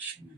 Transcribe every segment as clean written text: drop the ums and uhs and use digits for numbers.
আসে না।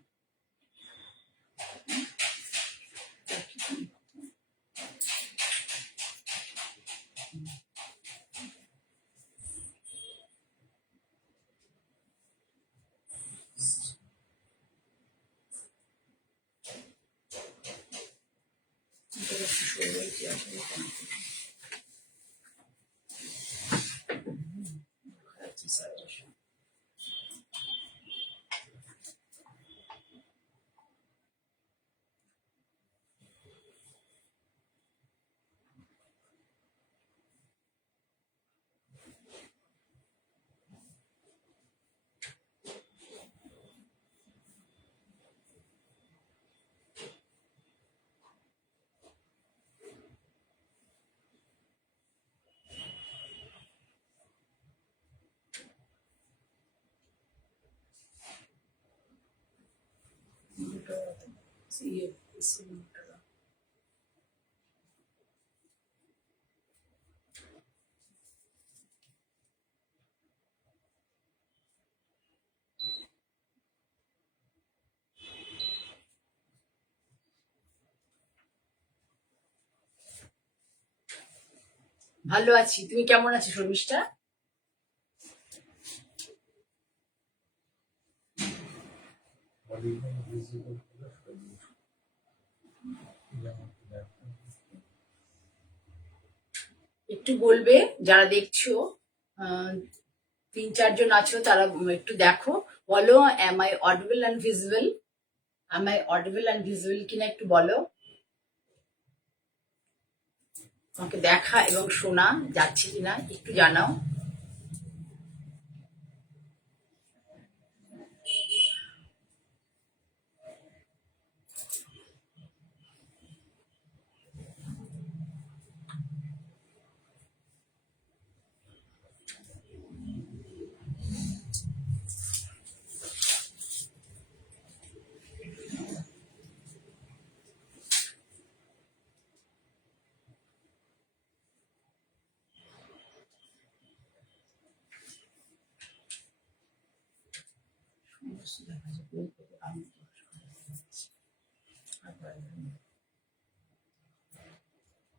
ভালো আছি, তুমি কেমন আছো শর্মিষ্ঠা? একটু বলবে, যারা দেখছো 3-4 জন আছো, তারা একটু দেখো, বলো am I audible and visible? am I audible and visible কিনা একটু বলো। তোমাকে দেখা এবং শোনা যাচ্ছে কিনা একটু জানাও।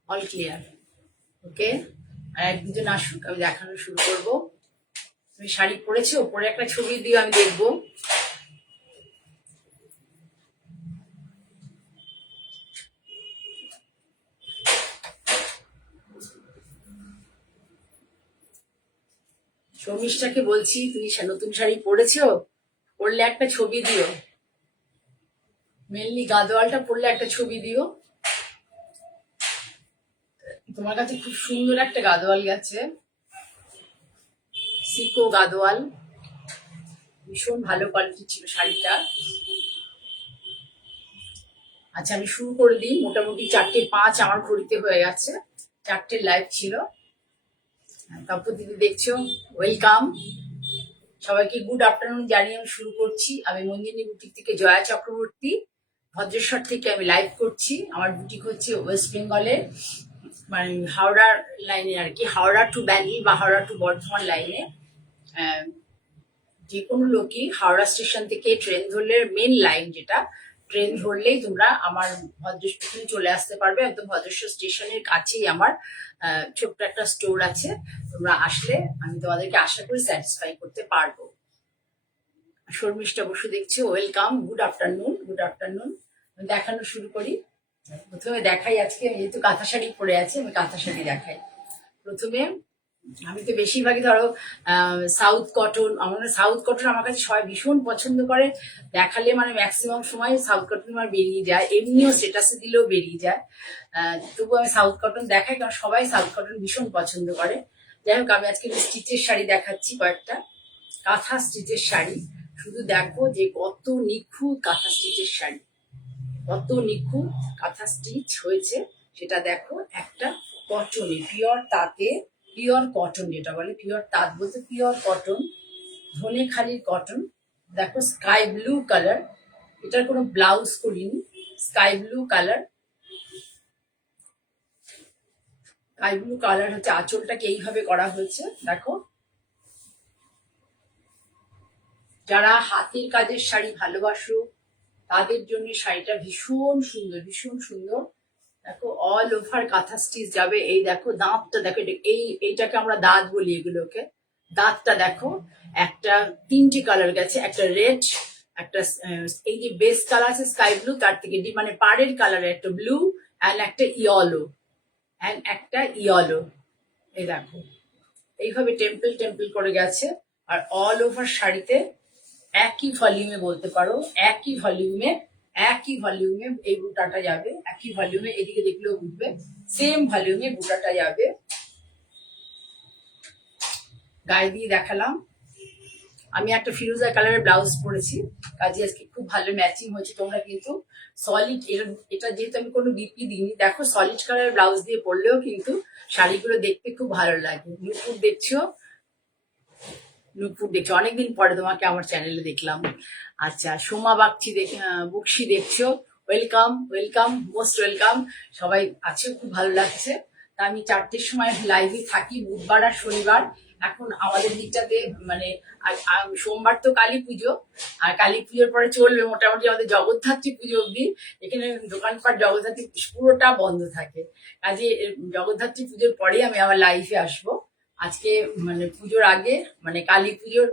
অল ক্লিয়ার, ওকে। আর 1-2 জন আসুক, আমি দেখানো শুরু করব। তুমি শাড়ি পরেছো, পরে একটা ছবি দিও, আমি দেখবো। শর্মিষ্ঠাকে বলছি, তুমি নতুন শাড়ি পরেছো, পরলে একটা ছবি দিও। মেনলি গাদোয়ালটা পরলে একটা ছবি দিও। তোমার কাছে খুব সুন্দর একটা গাদোয়াল গেছে, সিকো গাদোয়াল, ভীষণ ভালো কোয়ালিটি ছিল শাড়িটা। আচ্ছা, আমি শুরু করে দিই। মোটামুটি 4:05 আমার ঘড়িতে হয়ে গেছে, 4টের লাইভ ছিল। কাপু দিদি দেখছো, ওয়েলকাম সবাইকে, গুড আফটারনুন জানিয়ে আমি শুরু করছি। আমি মন্দিনী বুটিক থেকে জয়া চক্রবর্তী, ভদ্রেশ্বর থেকে আমি লাইভ করছি। আমার বুটিক হচ্ছে ওয়েস্ট বেঙ্গলে, মানে হাওড়ার লাইনে আর কি, হাওড়া টু ব্যালি বা হাওড়া টু বর্ধমান লাইনে। যে কোনো লোকই হাওড়া স্টেশন থেকে ট্রেন ধরলে, মেন লাইন যেটা, ট্রেন ধরলেই তোমরা আমার ভদ্রেশ্বর চলে আসতে পারবে। একদম ভদ্রেশ্বর স্টেশনের কাছেই আমার ছোট্ট একটা স্টোর আছে। তোমরা আসলে আমি তোমাদেরকে আশা করি স্যাটিসফাই করতে পারবো। শর্মিষ্ঠা বসু দেখছো, welcome, good afternoon, good afternoon. আমি দেখানো শুরু করি। প্রথমে দেখাই, আজকে যেহেতু কাঁথা শাড়ি পরে আছে, আমি কাঁথা শাড়ি দেখাই। প্রথমে আমি তো বেশিরভাগই ধরো সাউথ কটন, সাউথ কটন আমার কাছে সবাই ভীষণ পছন্দ করে। দেখালে মানে ম্যাক্সিমাম সময় সাউথ কটন আমার বেরিয়ে যায়, এমনিও স্টেটাসে দিলেও বেরিয়ে যায়। তবু আমি সাউথ কটন দেখাই, কারণ সবাই সাউথ কটন ভীষণ পছন্দ করে। যাই হোক, আমি আজকে স্টিচের শাড়ি দেখাচ্ছি কয়েকটা, কাঁথা স্টিচের শাড়ি। শুধু দেখো যে কত নিখুঁত কাঁথা স্টিচের শাড়ি, কত নিখুঁত কাঁথা স্টিচ হয়েছে সেটা দেখো। একটা কটনে, পিওর তাঁতে, পিওর কটন যেটা বলে, পিওর তাঁত বলতে পিওর কটন, ধনেখালির কটন। দেখো স্কাই ব্লু কালার, এটার কোনো ব্লাউজ করিনি, sky blue colour. Sky blue colour হচ্ছে আঁচলটাকে এইভাবে করা হয়েছে, দেখো। যারা হাতের কাজের শাড়ি ভালোবাসো তাদের জন্য শাড়িটা ভীষণ সুন্দর, ভীষণ সুন্দর। দেখো অল ওভার কাঁথা স্টিচ যাবে। এই দেখো দাঁতটা দেখো, এইটাকে আমরা দাঁত বলি এগুলোকে। দাঁতটা দেখো, একটা তিনটি কালার গেছে, একটা রেড, একটা এই যে বেস কালার আছে স্কাই ব্লু, তার থেকে মানে পাড়ের কালার একটা ব্লু, অ্যান্ড একটা ইয়েলো। এই দেখো এইভাবে টেম্পল টেম্পল করে গেছে। আর অল ওভার শাড়িতে একই ভলিউমে বলতে পারো, একই ভলিউমে এই বুটাটা যাবে, একই ভলিউমে, এদিকে দেখলেও বুঝবে সেম ভলিউমে বুটাটা যাবে। গায়ে দিয়ে দেখালাম। আমি একটা ফিরোজা কালারের ব্লাউজ পরেছি, কাজে আজকে খুব ভালো ম্যাচিং হয়েছে। তোমরা কিন্তু সলিড, এটা যেহেতু আমি কোনো বিপি দিইনি, দেখো সলিড কালারের ব্লাউজ দিয়ে পরলেও কিন্তু শাড়িগুলো দেখতে খুব ভালো লাগে। নূপুর দেখছো, অনেকদিন পরে তোমাকে আমার চ্যানেলে দেখলাম। আচ্ছা, সোমা বক্সি দেখছো, ওয়েলকাম ওয়েলকাম, মোস্ট ওয়েলকাম। সবাই আছে, খুব ভালো লাগছে। তা আমি 4টের সময় লাইভে থাকি, বুধবার আর শনিবার। এখন আমাদের দিকটাতে মানে সোমবার তো কালী পুজো, আর কালী পুজোর পরে চলবে মোটামুটি আমাদের জগদ্ধাত্রী পুজো অব্দি। এখানে দোকানপাট জগদ্ধাত্রী পুরোটা বন্ধ থাকে, কাজে জগদ্ধাত্রী পুজোর পরেই আমি আবার লাইভে আসবো। আজকে মানে পুজোর আগে, মানে কালী পুজোর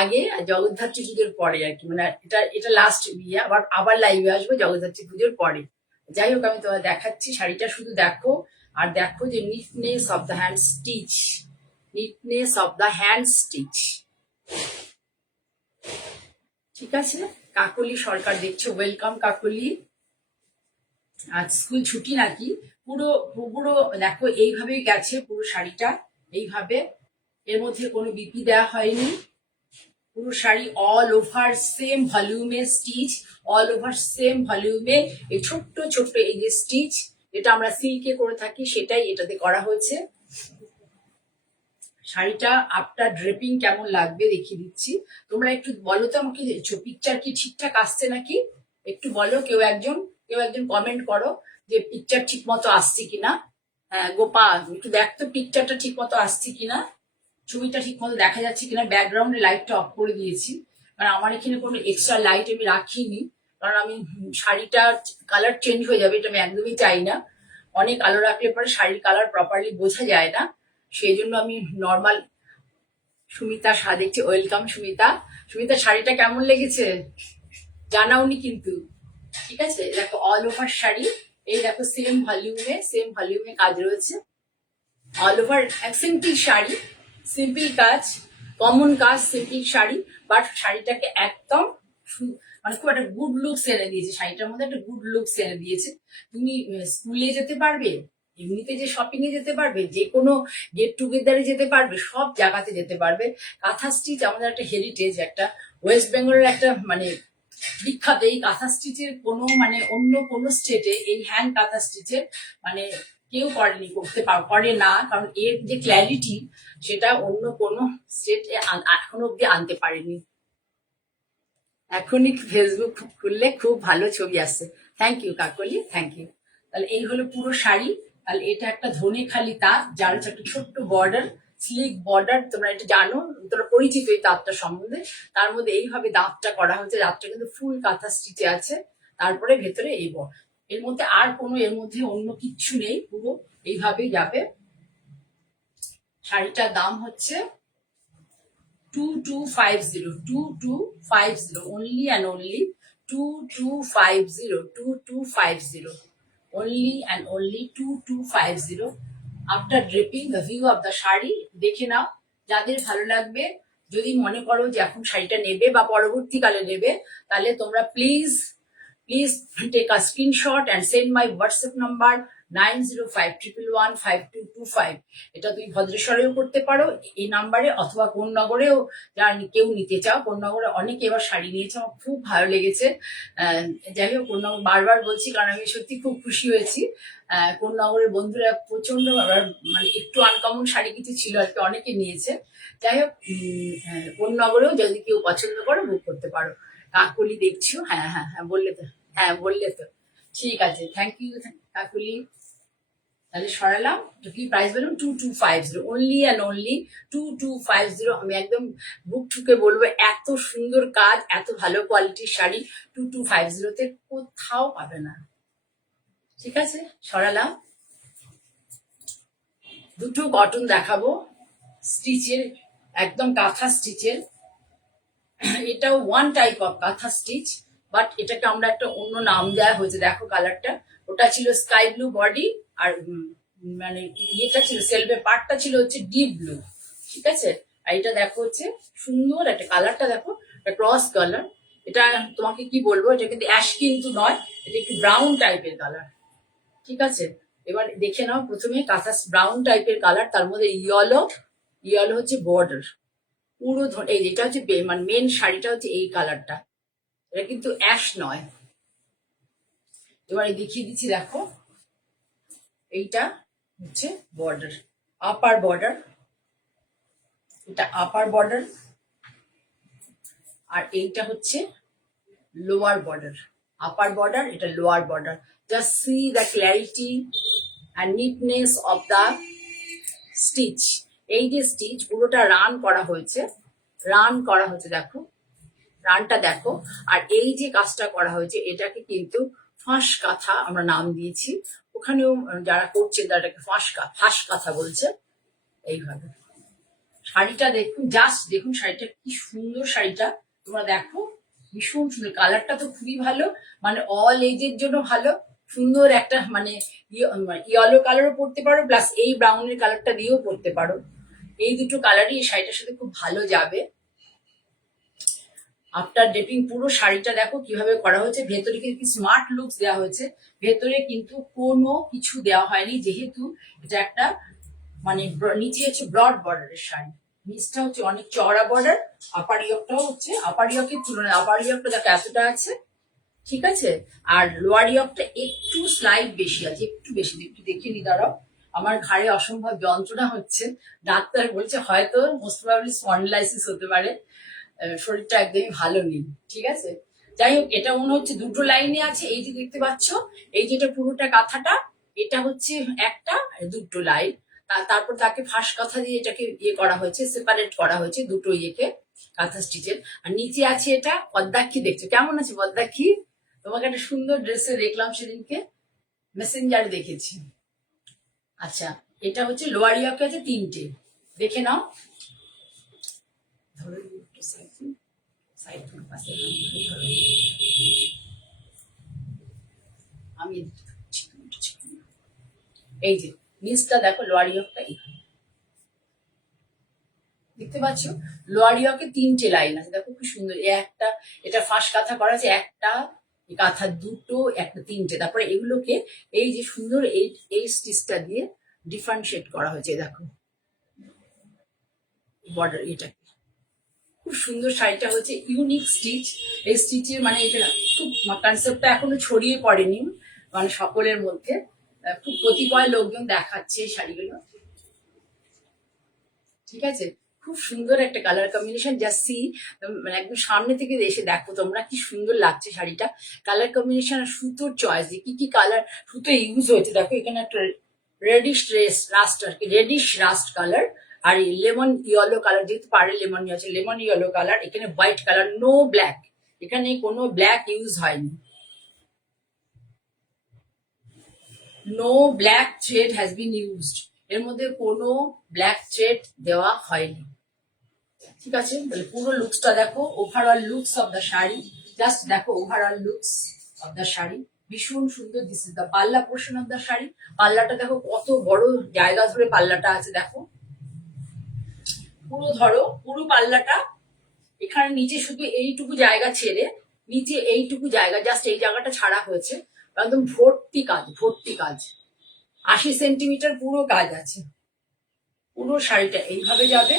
আগে আর জগদ্ধাত্রী পুজোর পরে আর কি, মানে এটা লাস্ট বিয়ে। আবার লাইভে আসবো জগদ্ধাত্রী পুজোর পরে। যাই হোক, আমি তোমার দেখাচ্ছি শাড়িটা, শুধু দেখো। আর দেখো যে নিটনেস অফ দ্য হ্যান্ড স্টিচ, ঠিক আছে। কাকলি সরকার দেখছো, ওয়েলকাম কাকলি। আজ স্কুল ছুটি নাকি? পুরো পুরো দেখো এইভাবেই গেছে পুরো শাড়িটা, এইভাবে। এর মধ্যে কোনো বিপি দেওয়া হয়নি। পুরো শাড়ি অল ওভার সেম ভলিউমে স্টিচ, অল ওভার সেম ভলিউমে এই ছোট্ট ছোট্ট এই যে স্টিচ, যেটা আমরা সিল্কে করে থাকি, সেটাই এটাতে করা হয়েছে। শাড়িটা আফটার ড্রেপিং কেমন লাগবে দেখিয়ে দিচ্ছি। তোমরা একটু বলো তো আমাকে, পিকচার কি ঠিকঠাক আসছে নাকি? একটু বলো, কেউ একজন কমেন্ট করো যে পিকচার ঠিক মতো আসছে কিনা। হ্যাঁ গোপাল, একটু দেখ তো পিকচারটা ঠিক মতো আসছে কিনা, ছবিটা ঠিক মতো দেখা যাচ্ছে কিনা। ব্যাকগ্রাউন্ডে লাইটটা অফ করে দিয়েছি, কারণ আমার এখানে কোনো এক্সট্রা লাইট আমি রাখিনি, কারণ আমি শাড়িটা কালার চেঞ্জ হয়ে যাবে, এটা আমি একদমই চাই না। অনেক আলো রাখলে পরে শাড়ির কালার প্রপারলি বোঝা যায় না, সেই জন্য আমি নর্মাল। সুমিতা শাহ দেখছি, ওয়েলকাম সুমিতা। সুমিতা, শাড়িটা কেমন লেগেছে জানাওনি কিন্তু, ঠিক আছে। দেখো অল ওভার শাড়ি, এই দেখো সেম ভলিউমে কাজ রয়েছে। All over simple sari, simple কাজ, কমন কাজ, সিম্পল শাড়ি। বাট শাড়িটাকে একদম মানে খুব একটা গুড লুকস এনে দিয়েছে, শাড়িটার মধ্যে একটা গুড লুকস এনে দিয়েছে। তুমি স্কুলে যেতে পারবে, এমনিতে যে শপিং এ যেতে পারবে, যে কোনো গেট টুগেদারে যেতে পারবে, সব জায়গাতে যেতে পারবে। কাঁথা স্টিচ আমাদের একটা হেরিটেজ, একটা ওয়েস্ট বেঙ্গলের একটা মানে বিখ্যাত। এই কাঁথা স্টিচের কোনো মানে অন্য কোনো স্টেটে এই হ্যান্ড কাঁথা স্টিচের মানে কেউ করে না, কারণ এর যে ক্ল্যারিটি সেটা অন্য কোনো স্টেট এখনো অব্দি আনতে পারেনি। এখনই ফেসবুক খুললে খুব ভালো ছবি আসছে। Thank you Kakoli, thank you. তাহলে এই হলো পুরো শাড়ি। তাহলে এটা একটা ধনেখালি তাঁত, যার হচ্ছে একটা ছোট্ট বর্ডার, স্লিক বর্ডার। তোমরা এটা জানো, তোমরা পরিচিত এই তাঁতটা সম্বন্ধে। তার মধ্যে এইভাবে দাঁতটা করা হয়েছে, দাঁতটা কিন্তু ফুল কাঁথা স্টিচে আছে। তারপরে ভেতরে এই এর মধ্যে আর কোনো, এর মধ্যে অন্য কিচ্ছু নেই, পুরো এইভাবেই যাবে। শাড়িটার দাম হচ্ছে 2250, only and only 2250, only and only 2250। After draping the view of the sari দেখে নাও, যাদের ভালো লাগবে। যদি মনে করো যে এখন শাড়িটা নেবে বা পরবর্তীকালে নেবে, তাহলে তোমরা please take a screenshot and send my WhatsApp number 9051115225। এটা তুমি ভদ্রেশ্বরেও করতে পারো এই নাম্বারে, অথবা কোন নগরেও কেউ নিতে চাও। কোন নগরে অনেকে এবার শাড়ি নিয়েছে, আমার খুব ভালো লেগেছে। যাই হোক, কোন নগর বারবার বলছি কারণ আমি সত্যি খুব খুশি হয়েছি। কোন নগরের বন্ধুরা প্রচন্ড মানে একটু আনকমন শাড়ি কিছু ছিল আর কি, অনেকে নিয়েছে। যাই হোক, কোন নগরেও যদি কেউ পছন্দ করো বুক করতে পারো। কাকলি দেখছো, হ্যাঁ হ্যাঁ হ্যাঁ বললে তো, ঠিক আছে। থ্যাংক ইউ কাকলি, তাহলে সরালাম, তো কি প্রাইস বললাম 2250, অনলি অ্যান্ড অনলি 2250। আমি একদম বুক ঠুকে বলবো এত সুন্দর কাজ, এত ভালো কোয়ালিটির শাড়ি 2250-তে কোথাও পাবে না। ঠিক আছে, সরালাম। দুটো কটন দেখাবো স্টিচের, একদম কাঁথা স্টিচের। এটাও ওয়ান টাইপ অফ কাঁথা স্টিচ, বাট এটাকে আমরা একটা অন্য নাম দেওয়া হয়েছে। দেখো কালারটা, ওটা ছিল স্কাই ব্লু বডি, আর মানে ইয়েটা ছিল সেলভে পার্টটা ছিল হচ্ছে ডিপ ব্লু। ঠিক আছে, আর এটা দেখো হচ্ছে সুন্দর একটা কালারটা, দেখো ক্রস কালার। এটা তোমাকে কি বলবো, এটা কিন্তু অ্যাশ কিন্তু নয়, এটা একটু ব্রাউন টাইপের কালার। ঠিক আছে, এবার দেখে নাও প্রথমে কাঁথা ব্রাউন টাইপের কালার, তার মধ্যে ইয়েলো, ইয়েলো হচ্ছে বর্ডার পুরো। এই যেটা হচ্ছে মানে মেন শাড়িটা হচ্ছে এই কালারটা, এটা কিন্তু অ্যাশ নয়। এবারে দেখিয়ে দিচ্ছি, দেখো এইটা হচ্ছে বর্ডার, আপার বর্ডার, এটা আপার বর্ডার, আর এইটা হচ্ছে লোয়ার বর্ডার। আপার বর্ডার, এটা lower border. Just see the clarity and neatness of the stitch. এই যে স্টিচ পুরোটা রান করা হয়েছে, রান করা হয়েছে, দেখো রানটা দেখো। আর এই যে কাজটা করা হয়েছে এটাকে কিন্তু ফাঁস কাঁথা আমরা নাম দিয়েছি, ওখানেও যারা করছেন তাদেরকে ফাঁস কাঁথা বলছে। এইভাবে শাড়িটা দেখুন, জাস্ট দেখুন শাড়িটা কি সুন্দর, শাড়িটা তোমরা দেখো ভীষণ সুন্দর, কালারটা তো খুবই ভালো, মানে অল এজের জন্য ভালো। সুন্দর একটা মানে ইয়েলো কালারও পরতে পারো, প্লাস এই ব্রাউনের কালারটা দিয়েও পরতে পারো। এই দুটো কালারই এই শাড়িটার সাথে খুব ভালো যাবে। আফটার ডেপিং পুরো শাড়িটা দেখো কিভাবে করা হয়েছে, ভেতরে কিন্তু স্মার্ট লুকস দেওয়া হয়েছে, ভেতরে কিন্তু কোনো কিছু দেওয়া হয়নি, যেহেতু এটা একটা মানে নিচে হচ্ছে ব্রড বর্ডারের শাড়ি, নিচটা হচ্ছে অনেক চওড়া বর্ডার, আপার ইয়কটাও হচ্ছে আপার ইয়কের তুলনায় আপার ইয়কটা দেখো এতটা আছে। ঠিক আছে, আর লোয়ার ইয়কটা একটু স্লাইড বেশি আছে, একটু বেশি, একটু দেখে নি দাঁড়াও। আমার ঘাড়ে অসম্ভব যন্ত্রণা হচ্ছে, ডাক্তার বলছে হয়তো মোস্ট প্রবাবলি স্পন্ডিলাইসিস হতে পারে, শরীরটা একদমই ভালো নেই। ঠিক আছে, যাই হোক এটা মনে হচ্ছে দুটো লাইনে আছে, এই যে দেখতে পাচ্ছ, এই যেটা পুরোটা কাঁথাটা, এটা হচ্ছে একটা, দুটো লাইন, তারপর তাকে ফাঁস কাঁথা দিয়ে এটাকে ইয়ে করা হয়েছে, সেপারেট করা হয়েছে দুটো ইয়েকে, কাঁথা স্টিচের। আর নিচে আছে এটা পদ্মাক্ষী, দেখছো কেমন আছে পদ্মাক্ষী? তোমাকে একটা সুন্দর ড্রেসে দেখলাম সেদিনকে, মেসেঞ্জারে দেখেছি। আচ্ছা, এটা হচ্ছে লোয়ার ইয়কে আছে তিনটে, দেখে নাও। ধরো একটু সাইড পাশে আমি এই যে নিচটা দেখো, লোয়ার ইয়কটা দেখতে পাচ্ছ, লোয়ার ইয়কে তিনটে লাইন আছে, দেখো কি সুন্দর। একটা এটা ফাঁস কাঁথা করা আছে, একটা কাঁথা দুটো, একটা তিনটে, তারপরে এগুলোকে এই যে সুন্দর এই এই স্টিচটা দিয়ে ডিফারেন্সিয়েট করা হয়েছে, দেখো বর্ডার, এটা খুব সুন্দর। শাড়িটা হচ্ছে ইউনিক স্টিচ, এই স্টিচের মানে এটা খুব কনসেপ্টটা এখনো ছড়িয়ে পড়েনি মানে সকলের মধ্যে, খুব কতিপয় লোকজন দেখাচ্ছে এই শাড়িগুলো। ঠিক আছে, খুব সুন্দর একটা কালার কম্বিনেশন, যা সি মানে একদম সামনে থেকে এসে দেখো তোমরা কি সুন্দর লাগছে শাড়িটা। কালার কম্বিনেশন আর সুতোর চয়েস, কি কি কালার সুতো ইউজ হয়েছে দেখো, এখানে একটা রেডিশ রাস্ট আর কি, রেডিশ রাস্ট কালার, আর লেমন ইয়েলো কালার, যেহেতু পাড়ে লেমন আছে, লেমন ইয়েলো কালার, এখানে হোয়াইট কালার, নো ব্ল্যাক, এখানে কোনো ব্ল্যাক ইউজ হয়নি, no black thread has been used, এর মধ্যে কোনো ব্ল্যাক থ্রেড দেওয়া হয়নি। ঠিক আছে, তাহলে পুরো লুকসটা দেখো, overall looks of the sari, just দেখো overall looks of the sari, ভীষণ সুন্দর। This is the palla portion of the sari, পাল্লাটা দেখো কত বড় জায়গা ধরে পাল্লাটা আছে, দেখো পুরো ধরো পুরো পাল্লাটা, এখানে নিচে শুধু এইটুকু জায়গা ছেড়ে, নিচে এইটুকু জায়গা জাস্ট এই জায়গাটা ছাড়া হয়েছে, একদম ভর্তি কাজ, ভর্তি কাজ, 80 সেন্টিমিটার পুরো কাজ আছে, পুরো শাড়িটা এইভাবে যাবে।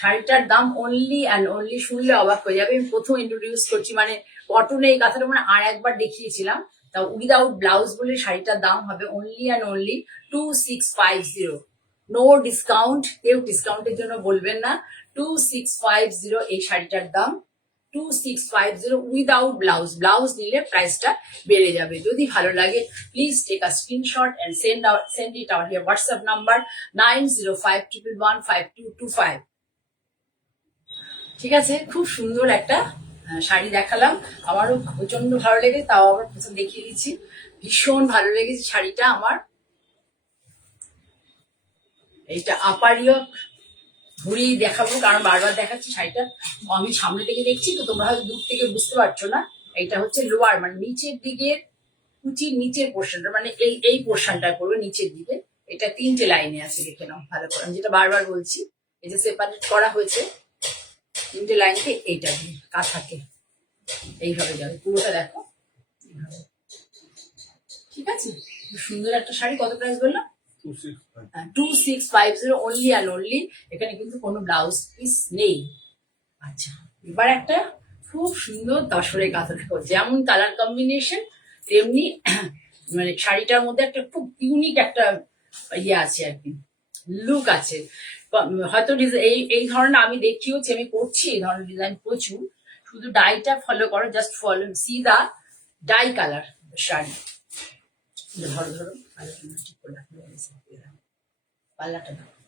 শাড়িটার দাম অনলি অ্যান্ড অনলি, শুনলে অবাক হয়ে যাবে, আমি প্রথম ইন্ট্রোডিউস করছি, মানে কটনে এই কথাটা মানে আর একবার দেখিয়েছিলাম, তা উইদাউট ব্লাউজ বলে শাড়িটার দাম হবে only and only 2650, no discount, কেউ ডিসকাউন্টের জন্য বলবেন না, 2650 এই শাড়িটার দাম, 2650 উইদাউট ব্লাউজ। ব্লাউজ নিলে প্রাইসটা বেড়ে যাবে। যদি ভালো লাগে please take a screenshot and send it our here WhatsApp number 9051115225। ঠিক আছে, খুব সুন্দর একটা শাড়ি দেখালাম, আমারও প্রচন্ড ভালো লেগে, তাও আবার প্রথম দেখিয়ে দিচ্ছি, ভীষণ ভালো লেগেছে শাড়িটা আমার। এইটা আপারিও ঘুরিয়ে দেখাবো কারণ বারবার দেখাচ্ছি শাড়িটা, আমি সামনে থেকে দেখছি তো তোমরা হয়তো দূর থেকে বুঝতে পারছো না। এইটা হচ্ছে লোয়ার, মানে নিচের দিকের কুচির নিচের পোর্শনটা, মানে এই পোর্শনটা পড়বে নিচের দিকে। এটা 3টে লাইনে আছে, দেখে নাও ভালো করে, আমি যেটা বারবার বলছি। এই যে সেপারেট করা হয়েছে 3টে লাইনকে, এইটা দিয়ে কাঁথাকে এইভাবে যাবে পুরোটা, দেখো এইভাবে। ঠিক আছে, সুন্দর একটা শাড়ি। কত প্রাইস বললাম? 2650 অনলি অ্যান্ড অনলি। এখানে কিন্তু কোনো ব্লাউজ পিস নেই। আচ্ছা, এবার একটা খুব সুন্দর তসরের কাঁথা দেখো, যেমন কালার কম্বিনেশন তেমনি মানে শাড়িটার মধ্যে একটা খুব ইউনিক একটা ইয়ে আছে আর কি, লুক আছে। হয়তো এই ধরনের আমি দেখিয়েছি, আমি করছি এই ধরনের ডিজাইন প্রচুর। শুধু ডাইটা ফলো করো, জাস্ট ফলো সি দা ডাই কালার শাড়ি। ধরো ধরো ঠিক করে পাল্লাটা দেখো,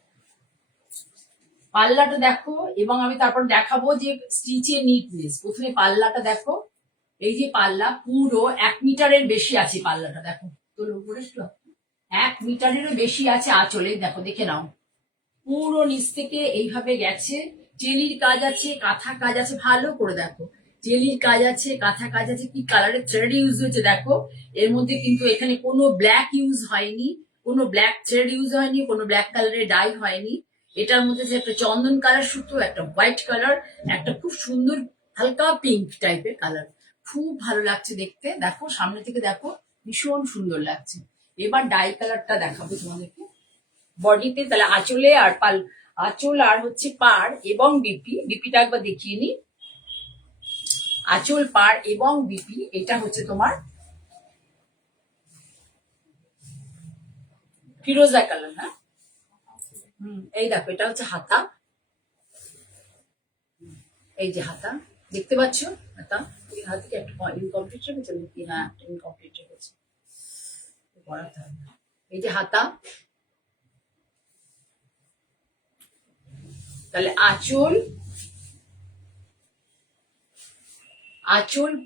পাল্লাটা দেখো, এবং আমি তারপর দেখাবো যে স্টিচের নিটনেস। প্রথমে পাল্লাটা দেখো, এই যে পাল্লা পুরো 1 মিটারের বেশি আছে পাল্লাটা, দেখো তোর উপরে 1 মিটারেরও বেশি আছে আঁচলে, দেখো দেখে নাও পুরো নিচ থেকে এইভাবে গেছে। চেলির কাজ আছে, কাঁথা কাজ আছে, ভালো করে দেখো, চেলির কাজ আছে, কাঁথা কাজ আছে, কি কালারের থ্রেড ইউজ হয়েছে দেখো। এর মধ্যে কিন্তু এখানে কোনো ব্ল্যাক ইউজ হয়নি, কোনো ব্ল্যাক থ্রেড ইউজ হয়নি, কোনো ব্ল্যাক কালারের ডাই হয়নি। এটার মধ্যে যে একটা চন্দন কালার সুতো, একটা হোয়াইট কালার, একটা খুব সুন্দর হালকা পিঙ্ক টাইপের কালার, খুব ভালো লাগছে দেখতে। দেখো সামনে থেকে দেখো, ভীষণ সুন্দর লাগছে। এবার ডাই কালারটা দেখাবো তোমাদেরকে বডিতে। তাহলে আঁচলে আর আঁচল আর হচ্ছে পাড় এবং বিপিটা একবার দেখিয়ে নি। আঁচল, পাড় এবং বিপি, এটা হচ্ছে তোমার ফিরোজা কালার না। এই দেখো, এটা হচ্ছে হাতা, এই যে হাতা দেখতে পাচ্ছ, হাতা হাতে কি একটা ইনকমপ্লিট রেখেছে নাকি? হ্যাঁ, একটা ইনকমপ্লিট রেখেছে, পড়াতে হবে। এই যে হাতা, তাহলে আঁচল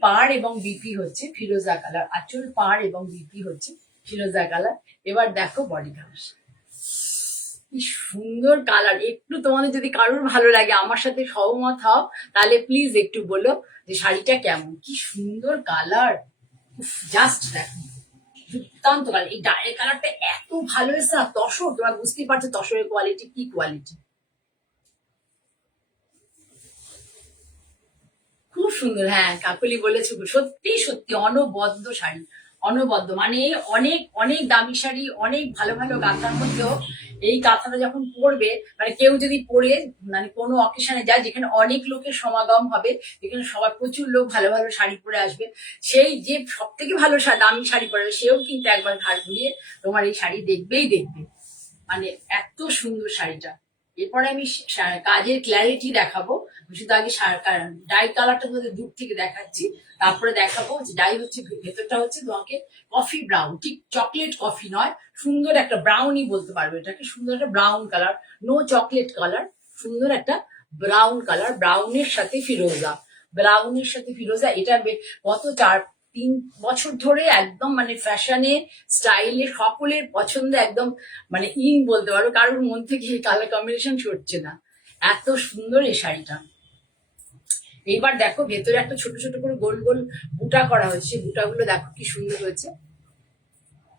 পাড় এবং বিপি হচ্ছে ফিরোজা কালার, আঁচল পাড় এবং বিপি হচ্ছে ফিরোজা কালার। এবার দেখো বডি কালার, কি সুন্দর কালার। একটু তোমাদের যদি কারোর ভালো লাগে, আমার সাথে সহমত হও, তাহলে প্লিজ একটু বলো যে শাড়িটা কেমন, কি সুন্দর কালার, জাস্ট দেখো দুর্দান্ত কালার। এই ডায়ের কালারটা এত ভালো এসে তসর, তোমরা বুঝতেই পারছো তসরের কোয়ালিটি কি কোয়ালিটি, খুব সুন্দর। হ্যাঁ, কাকলি বলেছে, সত্যি সত্যি অনবদ্য শাড়ি, অনবদ্য, মানে অনেক অনেক দামি শাড়ি, অনেক ভালো ভালো কাঁথার মধ্যেও এই কাঁথাটা যখন পরবে, মানে কেউ যদি পরে মানে কোনো অকেশনে যায় যেখানে অনেক লোকের সমাগম হবে, যেখানে সবাই প্রচুর লোক ভালো ভালো শাড়ি পরে আসবে, সেই যে সব থেকে ভালো দামি শাড়ি পরে সেও কিন্তু একবার ঘাড় ঘুরিয়ে তোমার এই শাড়ি দেখবেই দেখবে, মানে এত সুন্দর শাড়িটা। এরপরে আমি কাজের ক্ল্যারিটি দেখাবো, শুধু আগে ডাই কালারটা তোমাদের দূর থেকে দেখাচ্ছি, তারপরে দেখাবো যে ডাই হচ্ছে ভেতরটা হচ্ছে তোমাকে কফি ব্রাউন, ঠিক চকলেট কফি নয়, সুন্দর একটা ব্রাউনই বলতে পারবে এটাকে, সুন্দর একটা brown colour, no chocolate colour, সুন্দর একটা ব্রাউন কালার, ব্রাউনের সাথে ফিরোজা, ব্রাউনের সাথে ফিরোজা। এটা গত 3 বছর ধরে একদম মানে ফ্যাশনে স্টাইলে সকলের পছন্দ, একদম মানে ইন বলতে পারো, কারোর মন থেকে কালার কম্বিনেশন সরছে না, এত সুন্দর এই শাড়িটা। এইবার দেখো ভেতরে একটা ছোট ছোট করে গোল গোল বুটা করা হয়েছে, বুটাগুলো দেখো কি সুন্দর হয়েছে।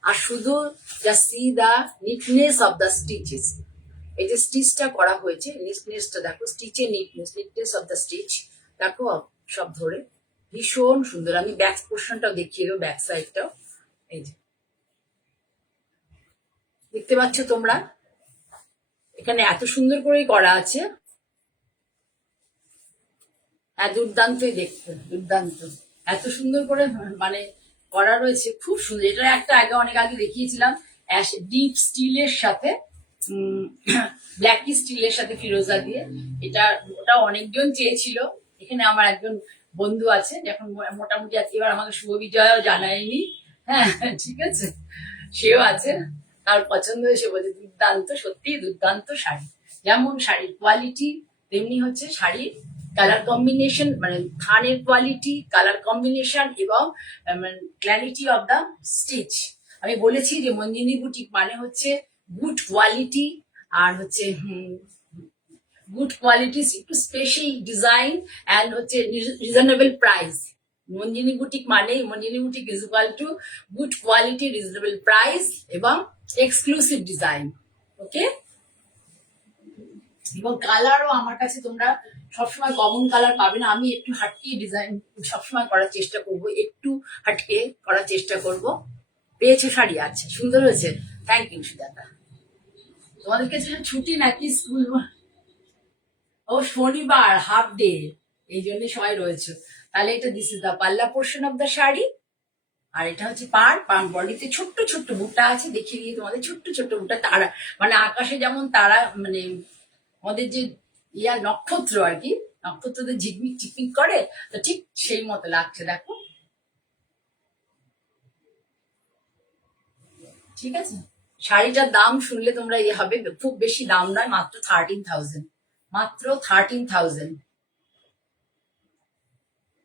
আর শুধু just see the neatness of the stitches, এই যে স্টিচটা করা হয়েছে, নিটনেসটা দেখো, স্টিচের নিটনেস অফ দা স্টিচ দেখো, সব ধরে ভীষণ সুন্দর। আমি ব্যাক পোর্শনটাও দেখিয়ে দেবো, ব্যাক সাইডটাও, এই যে দেখতে পাচ্ছ তোমরা, এখানে এত সুন্দর করেই করা আছে, হ্যাঁ দুর্দান্তই দেখতে, দুর্দান্ত, এত সুন্দর করে মানে করা রয়েছে, খুব সুন্দর। এটা একটা আগে অনেক আগে দেখিয়েছিলাম ডিপ স্টিলের সাথে ব্ল্যাক স্টিলের সাথে ফিরোজা দিয়ে, এটা ওটা অনেকজন চেয়েছিল এখানে আমার একজন বন্ধু আছে এখন মোটামুটি আজকে এবার আমাকে শুভ বিজয়ও জানায়নি। হ্যাঁ, ঠিক আছে, সেও আছে, তার পছন্দ হয়েছে, বলছে দুর্দান্ত, সত্যি দুর্দান্ত শাড়ি। যেমন শাড়ির কোয়ালিটি তেমনি হচ্ছে শাড়ির কালার কম্বিনেশন, মানে থানের কোয়ালিটি, কালার কম্বিনেশন এবং ক্ল্যারিটি অফ দ্য স্টিচ। আমি বলেছি যে মঞ্জিনী বুটিক মানে হচ্ছে গুড কোয়ালিটি, আর হচ্ছে গুড কোয়ালিটি, একটু স্পেশাল ডিজাইন অ্যান্ড হচ্ছে রিজনেবল প্রাইস। মঞ্জিনী বুটিক মানে Manjini boutique is equal to good quality, reasonable price এবং এক্সক্লুসিভ ডিজাইন। ওকে, এবং কালারও আমার কাছে তোমরা সবসময় কমন কালার পাবে না, আমি একটু হাটকে ডিজাইন সবসময় করার চেষ্টা করব, একটু হাটকে করার চেষ্টা করব। পেয়েছে শাড়ি, আছে, সুন্দর হয়েছে, থ্যাংক ইউ সুজাতা। তোমাদের কাছে ছুটি নাকি স্কুল? ও শনিবার হাফ ডে, এই জন্য সবাই রয়েছে। তাহলে এটা দিস ইজ দা পাল্লা পোর্শন অফ দা শাড়ি, আর এটা হচ্ছে পার বডিতে ছোট্ট ছোট্ট বুটা আছে, দেখিয়ে দিয়ে তোমাদের ছোট্ট ছোট্ট বুটা, তারা মানে আকাশে যেমন তারা, মানে আমাদের যে নক্ষত্র আর কি, নক্ষত্রদের ঝিকমিক চিকমিক করে, তো ঠিক সেই মতো লাগছে, দেখো। ঠিক আছে, শাড়িটার দাম শুনলে তোমরা হবে, খুব বেশি দাম নয়, মাত্র 13,000, মাত্র 13,000,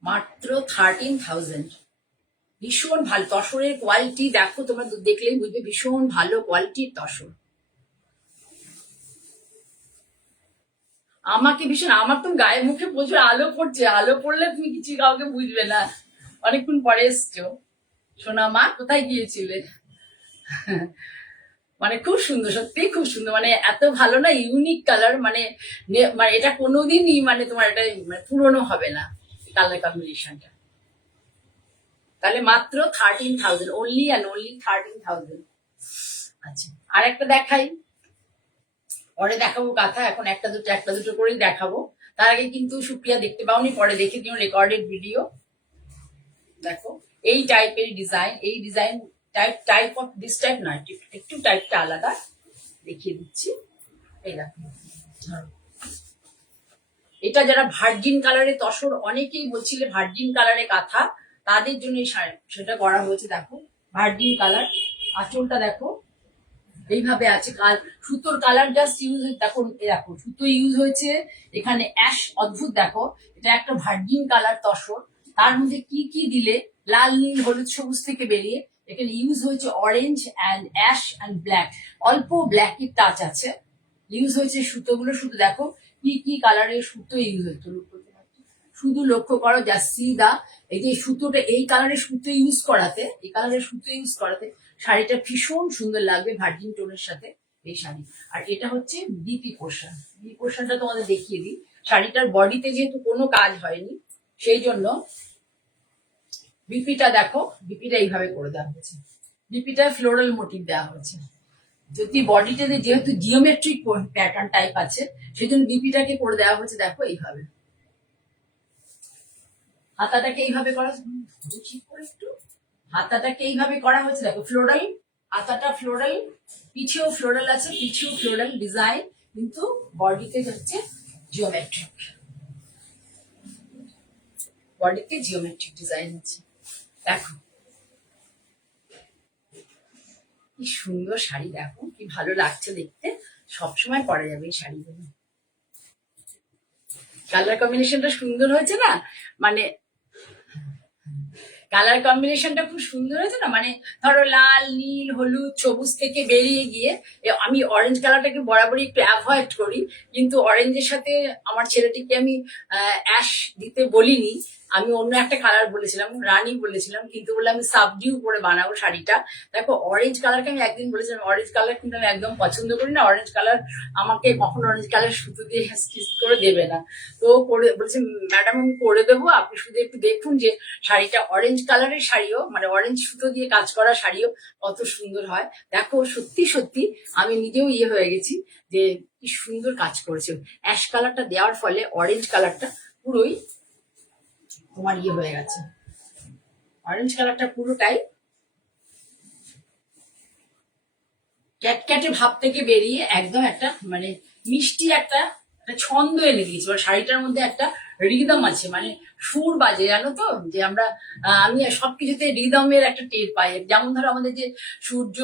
মাত্র 13,000। ভীষণ ভালো তসরের কোয়ালিটি, দেখো তোমরা দেখলেই বুঝবে, ভীষণ ভালো কোয়ালিটির তসর। আমাকে ভীষণ, আমার তো গায়ে মুখে প্রচুর আলো পড়ছে, আলো পড়লে তুমি কিছু কাউকে বুঝবে না। অনেকক্ষণ পরে এসছো সোনা মা, কোথায় গিয়েছিলে? মানে খুব সুন্দর, সত্যি খুব সুন্দর, মানে এত ভালো না, ইউনিক কালার, মানে মানে এটা কোনোদিনই মানে তোমার এটা পুরনো হবে না কালার কম্বিনেশনটা। তাহলে মাত্র 13,000, অনলি অ্যান্ড অনলি 13,000। আচ্ছা, আর একটা দেখাই, পরে দেখাবো কথা, এখন একটা দুটো করেই দেখাবো। তার আগে কিন্তু সুপ্রিয়া দেখতে পাওনি, পরে দেখে দিও রেকর্ডেড ভিডিও। দেখো এই টাইপের ডিজাইন, এই design type of this type নয়, একটু টাইপটা আলাদা, দেখিয়ে দিচ্ছি। এই দেখো, এটা যারা ভার্জিন কালারে তসর, অনেকেই বলছিলে ভার্জিন কালারে কাঁথা, তাদের জন্য সেটা করা হয়েছে। দেখো ভার্জিন কালার, আঁচলটা দেখো এইভাবে আছে, সুতোর কালার জাস্ট ইউজ, দেখো দেখো সুতো ইউজ হয়েছে এখানে, অ্যাশ, অদ্ভুত, দেখো এটা একটা ভার্জিন কালার তসর, তার মধ্যে কি কি দিলে, লাল নীল হলুদ সবুজ থেকে বেরিয়ে এখানে ইউজ হয়েছে orange and ash and black, অল্প ব্ল্যাকের টাচ আছে, ইউজ হয়েছে সুতোগুলো, শুধু দেখো কি কি কালারের সুতো ইউজ হয়েছে, শুধু লক্ষ্য করো, যা সি দা, এই যে সুতোটা, এই কালারের সুতো ইউজ করাতে, এই কালারের সুতো ইউজ করাতে শাড়িটা ভীষণ সুন্দর লাগবে ভার্জিন টোনের সাথে এই শাড়ি। আর এটা হচ্ছে বিপি পোর্শন, বিপি পোর্শনটা তোমাদের দেখিয়ে দিই। শাড়িটার বডিতে যেহেতু কোনো কাজ হয়নি, সেই জন্য বিপিটা দেখো, বিপিটা এইভাবে করে দেওয়া হয়েছে, বিপিটা ফ্লোরাল মোটিভ দেওয়া হয়েছে। যদি বডিটাতে যেহেতু জিওমেট্রিক প্যাটার্ন টাইপ আছে, সেই জন্য বিপিটাকে করে দেওয়া হয়েছে, দেখো এইভাবে। হাতাটাকে এইভাবে করা, ঠিক করে একটু, হাতাটাকে এইভাবে করা হয়েছে, দেখো ফ্লোরাল, হাতাটা ফ্লোরাল, পিছেও ফ্লোরাল আছে, পিছেও ফ্লোরাল ডিজাইন, কিন্তু বডিতে হচ্ছে জিওমেট্রিক, বডিতে জিওমেট্রিক ডিজাইন আছে। দেখো কি সুন্দর শাড়ি, দেখো কি ভালো লাগছে দেখতে, সবসময় পরা যাবে এই শাড়িগুলো। কালার কম্বিনেশনটা সুন্দর হয়েছে না, মানে কালার কম্বিনেশনটা খুব সুন্দর হয়েছে না, মানে ধরো লাল নীল হলুদ সবুজ থেকে বেরিয়ে গিয়ে, আমি অরেঞ্জ কালারটাকে বরাবরই একটু অ্যাভয়েড করি, কিন্তু অরেঞ্জের সাথে আমার ছেলেটিকে আমি অ্যাশ দিতে বলিনি, আমি অন্য একটা কালার বলেছিলাম, রানী বলেছিলাম, কিন্তু বলে আমি সাবডিউ করে বানাবো শাড়িটা। দেখো অরেঞ্জ কালারকে আমি একদিন বলেছিলাম, অরেঞ্জ কালার কিন্তু আমি একদম পছন্দ করি না, অরেঞ্জ কালার আমাকে কখনো অরেঞ্জ কালার সুতো দিয়ে স্টিচ করে দেবে না, তো করে বলছে ম্যাডাম আমি করে দেবো, আপনি শুধু একটু দেখুন যে শাড়িটা অরেঞ্জ কালারের শাড়িও, মানে অরেঞ্জ সুতো দিয়ে কাজ করা শাড়িও কত সুন্দর হয়। দেখো সত্যি সত্যি আমি নিজেও হয়ে গেছি যে কি সুন্দর কাজ করেছে, অ্যাশ কালারটা দেওয়ার ফলে অরেঞ্জ কালারটা পুরোই তোমার হয়ে গেছে, অরেঞ্জ কালারটা পুরোটাই ক্যাটক্যাটে ভাব থেকে বেরিয়ে একদম একটা মানে মিষ্টি একটা একটা ছন্দ এনে দিয়েছে, মানে শাড়িটার মধ্যে একটা রিদম আছে, মানে সুর বাজে, জানো তো যে আমরা আমি সবকিছুতে রিদমের একটা টের পাই। যেমন ধরো আমাদের যে সূর্য,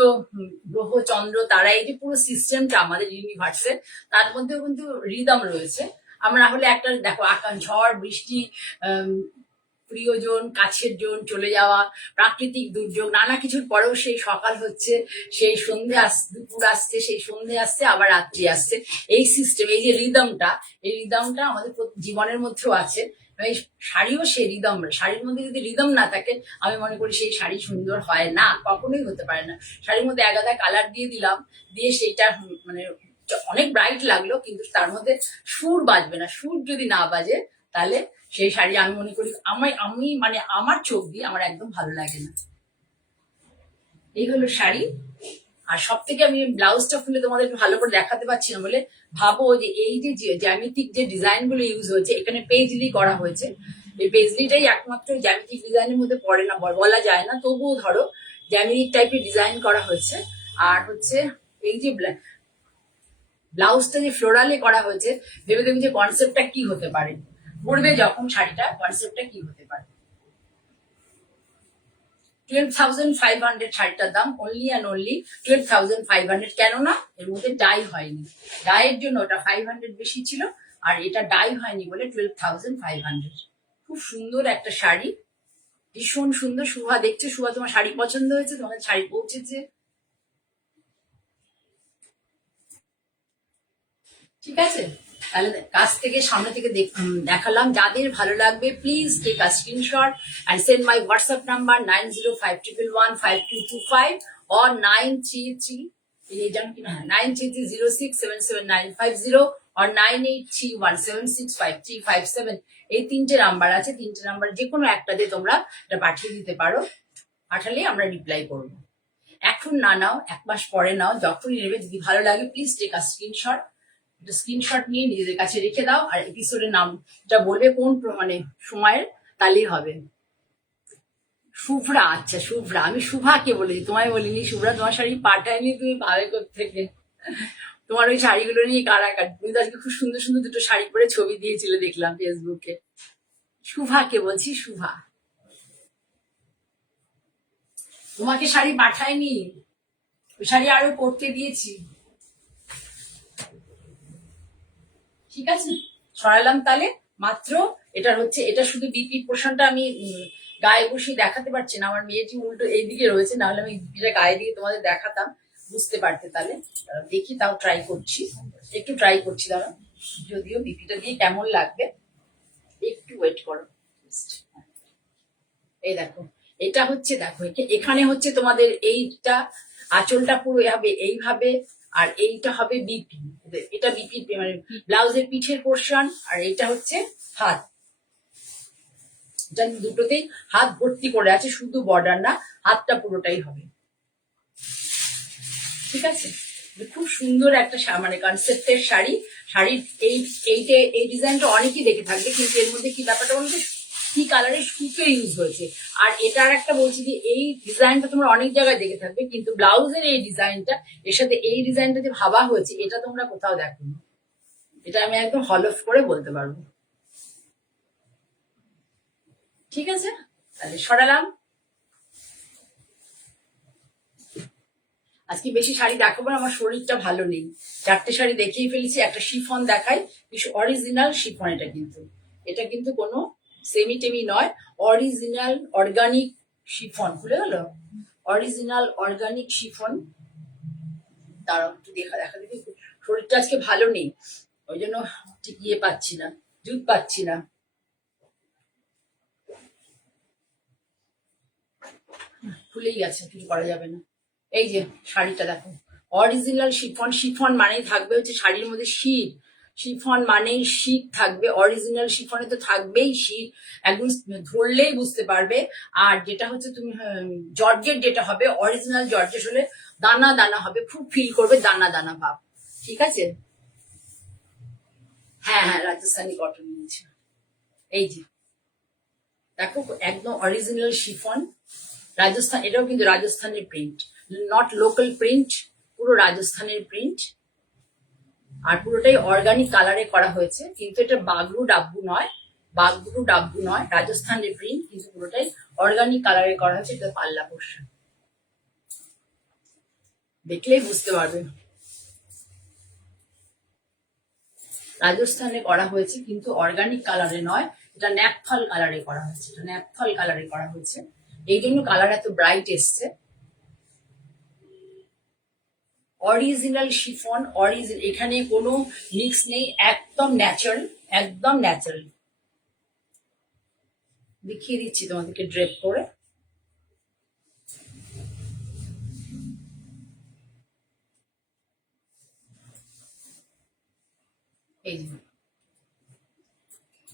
গ্রহ, চন্দ্র, তারা, এই যে পুরো সিস্টেমটা আমাদের ইউনিভার্সে, তার মধ্যেও কিন্তু রিদম রয়েছে। আমরা হলে একটা দেখো আকাশ, ঝড়, বৃষ্টি, প্রিয়জন, কাছের জন চলে যাওয়া, প্রাকৃতিক দুর্যোগ, নানা কিছুর পরেও সেই সকাল হচ্ছে, সেই সন্ধে দুপুর আসছে, সেই সন্ধে আসছে, আবার রাত্রি আসছে। এই সিস্টেম, এই যে রিদমটা, এই রিদমটা আমাদের জীবনের মধ্যেও আছে। এই শাড়িও সেই রিদম, শাড়ির মধ্যে যদি রিদম না থাকে, আমি মনে করি সেই শাড়ি সুন্দর হয় না, কখনোই হতে পারে না। শাড়ির মধ্যে একাদা কালার দিয়ে দিলাম, দিয়ে সেইটা মানে অনেক ব্রাইট লাগলো, কিন্তু তার মধ্যে সুর বাজবে না। সুর যদি না বাজে, তাহলে সেই শাড়ি আমি মনে করি আমি মানে আমার চোখ দিয়ে আমার একদম ভালো লাগে না। এই হলো শাড়ি। আর সব থেকে আমি ব্লাউজটা খুলে তোমাদের একটু ভালো করে দেখাতে পারছি না বলে ভাবো যে এই যে জ্যামিতিক যে ডিজাইন গুলো ইউজ হয়েছে, এখানে পেজলি করা হয়েছে। এই পেজলিটাই একমাত্র জ্যামিতিক ডিজাইনের মধ্যে পড়ে না, বলা যায় না, তবুও ধরো জ্যামিতিক টাইপের ডিজাইন করা হয়েছে। আর হচ্ছে এই যে ব্লাউজটা যে ফ্লোরালে করা হয়েছে, ভেবে দেবে যে কনসেপ্টটা কি হতে পারে, পরবে যখন শাড়িটা, কনসেপ্টটা কি হতে পারে। 12,500 শাড়িটার দাম, অনলি অ্যান্ড অনলি 12,500। কেননা এর মধ্যে ডাই হয়নি, ডাইয়ের জন্য ওটা 500 বেশি ছিল, আর এটা ডাই হয়নি বলে 12,500। খুব সুন্দর একটা শাড়ি, ভীষণ সুন্দর। শুভা দেখছে, শুভা তোমার শাড়ি পছন্দ হয়েছে, তোমার শাড়ি পৌঁছেছে, ঠিক আছে? তাহলে কাছ থেকে সামনে থেকে দেখালাম। যাদের ভালো লাগবে please take a screenshot and send my WhatsApp number 9051115225 or 933 933067795 or 9831765357। এই তিনটে নাম্বার আছে, তিনটে নাম্বার যে কোনো একটাতে তোমরা এটা পাঠিয়ে দিতে পারো, পাঠালে আমরা রিপ্লাই করবো। এখন না নাও, এক মাস পরে নাও, যখনই নেবে, যদি ভালো লাগে please take a screenshot. Screenshot নিয়ে নিজেদের কাছে রেখে দাও, আর এপিসোডের নামটা বলবে কোন মানে সময়ের, তাহলেই হবে। শুভ্রা, আচ্ছা শুভ্রা, আমি শুভাকে বলেছি, তোমায় বলিনি। শুভ্রা তোমার শাড়ি পাঠায়নি, তুমি পাবে থেকে তোমার ওই শাড়িগুলো নিয়ে কারাকার। তুমি তো আজকে খুব সুন্দর সুন্দর দুটো শাড়ি পরে ছবি দিয়েছিলে, দেখলাম ফেসবুকে। শুভাকে বলছি, শুভা তোমাকে শাড়ি পাঠায়নি, ওই শাড়ি আরো পরতে দিয়েছি, ঠিক আছে? সরালাম তাহলে। মাত্র এটার হচ্ছে, এটা শুধু বিপি পোর্শনটা আমি গায়ে বসিয়ে দেখাতে পারছি না, আমার মেয়েটি উল্টো এইদিকে রয়েছে, নাহলে আমি বিপিটা গায়ে দিয়ে তোমাদের দেখাতাম, বুঝতে পারতে। তাহলে দেখি, তাও ট্রাই করছি, একটু ট্রাই করছি, দাঁড়া, যদিও বিপিটা দিয়ে কেমন লাগবে, একটু ওয়েট করো। এই দেখো, এটা হচ্ছে, দেখো এখানে হচ্ছে তোমাদের এইটা আঁচলটা পুরো হবে এইভাবে, আর এইটা হবে বিপি, এটা বিপি মানে ব্লাউজের পিঠের পোর্শন, আর এইটা হচ্ছে হাত। এটা দুটোতেই হাত ভর্তি করে আছে, শুধু বর্ডার না, হাতটা পুরোটাই হবে, ঠিক আছে? খুব সুন্দর একটা মানে কনসেপ্টের শাড়ি। শাড়ির এই ডিজাইনটা অনেকেই দেখে থাকবে, কিন্তু এর মধ্যে কি ব্যাপারটা বলতে, কি কালারের সুতো ইউজ হয়েছে। আর এটার একটা বলছি যে এই ডিজাইনটা তোমরা অনেক জায়গায় দেখে থাকবে, কিন্তু ব্লাউজের এই ডিজাইনটা, এর সাথে এই ডিজাইনটা যে ভাবা হয়েছে, এটা তোমরা কোথাও দেখো, এটা আমি একদম হলফ করে বলতে পারবো, ঠিক আছে? তাহলে সরালাম। আজকে বেশি শাড়ি দেখাবো না, আমার শরীরটা ভালো নেই, চারটে শাড়ি দেখিয়ে ফেলেছি। একটা শিফন দেখাই, অরিজিনাল শিফন, এটা কিন্তু কোনো সেমি টেমি নয়, অরিজিনাল অর্গানিক শিফন। খুলে গেল, অরিজিনাল অর্গানিক শিফন। দাঁড়াও একটু দেখা দেখি, শরীরটা আজকে ভালো নেই, ওই জন্য ঠিক ইয়ে পাচ্ছি না, জুত পাচ্ছি না। খুলেই গেছে, কিছু করা যাবে না। এই যে শাড়িটা দেখো, অরিজিনাল শিফন। শিফন মানেই থাকবে হচ্ছে শাড়ির মধ্যে শীত, শিফন মানেই শীত থাকবে, অরিজিনাল শিফনে তো থাকবেই শীত, একদম ধরলেই বুঝতে পারবে। আর যেটা হচ্ছে তুমি জর্জেট যেটা হবে, অরিজিনাল জর্জেট হলে দানা দানা হবে, খুব ফিল করবে দানা দানা ভাব, ঠিক আছে? হ্যাঁ হ্যাঁ, রাজস্থানি কটন নিয়েছে। এই যে দেখো, একদম অরিজিনাল শিফন, রাজস্থান, এটাও কিন্তু রাজস্থানের প্রিন্ট, নট লোকাল প্রিন্ট, পুরো রাজস্থানের প্রিন্ট। আর পুরোটাই অর্গানিক কালারে করা হয়েছে, কিন্তু এটা বাগরু ডাব্বু নয়, বাগরু ডাব্বু নয়, রাজস্থানের প্রিন্ট, কিন্তু পুরোটাই অর্গানিক কালারে করা হয়েছে। এটা পাল্লা পোর্শন, দেখলেই বুঝতে পারবেন রাজস্থানে করা হয়েছে, কিন্তু অর্গানিক কালারে নয়, এটা ন্যাপথল কালারে করা হয়েছে, এটা ন্যাপথল কালারে করা হয়েছে, এই জন্য কালার এত ব্রাইট এসছে। অরিজিনাল শিফন, অরিজিনাল, এখানে কোনো মিক্স নেই, একদম ন্যাচারাল, একদম ন্যাচারাল। দেখিয়ে দিচ্ছি তোমাদেরকে ড্রেপ করে। এই যে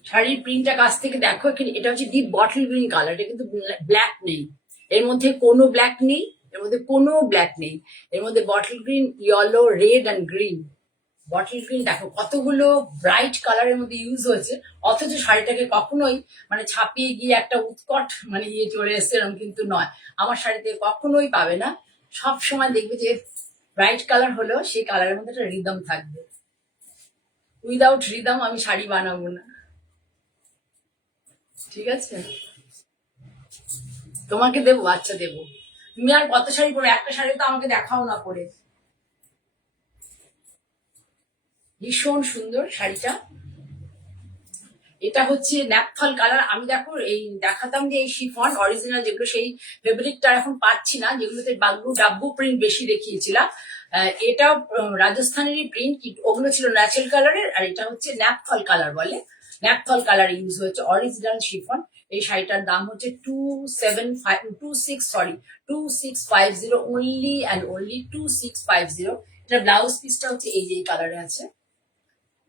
শাড়ির প্রিন্টটা কাছ থেকে দেখো, এখানে এটা হচ্ছে ডিপ বটল গ্রিন কালার, এটা কিন্তু ব্ল্যাক নেই, এর মধ্যে কোনো ব্ল্যাক নেই, এর মধ্যে কোনো ব্ল্যাক নেই, এর মধ্যে bottle green, yellow, red and green. Bottle green দেখো কতগুলো ব্রাইট কালারের মধ্যে ইউজ হয়েছে, অথচ শাড়িটাকে কখনোই মানে ছাপিয়ে গিয়ে একটা উৎকট মানে ইয়ে চলে এসছে এরকম কিন্তু নয়। আমার শাড়িতে কখনোই পাবে না, সব সময় দেখবে যে ব্রাইট কালার হলেও সেই কালারের মধ্যে একটা রিদম থাকবে। উইদাউট রিদম আমি শাড়ি বানাবো না, ঠিক আছে? তোমাকে দেবো, আচ্ছা দেবো। তুমি আর কত শাড়ি পরে, একটা শাড়ি তো আমাকে দেখাও না পরে। ভীষণ সুন্দর শাড়িটা, এটা হচ্ছে ন্যাপথল কালার। আমি দেখো এই দেখাতাম যে এই শিফন অরিজিনাল যেগুলো, সেই ফেব্রিকটা এখন পাচ্ছি না, যেগুলোতে বাগরু ডাব্বু প্রিন্ট বেশি দেখিয়েছিলাম। এটা রাজস্থানেরই প্রিন্ট, ওগুলো ছিল ন্যাচারাল কালারের, আর এটা হচ্ছে ন্যাপথল কালার বলে, ন্যাপথল কালার ইউজ হয়েছে, অরিজিনাল শিফন। এই শাড়িটার দাম হচ্ছে 2650, অনলি অ্যান্ড অনলি 2650। এটা ব্লাউজ পিসটা হচ্ছে এই যে কালারে আছে,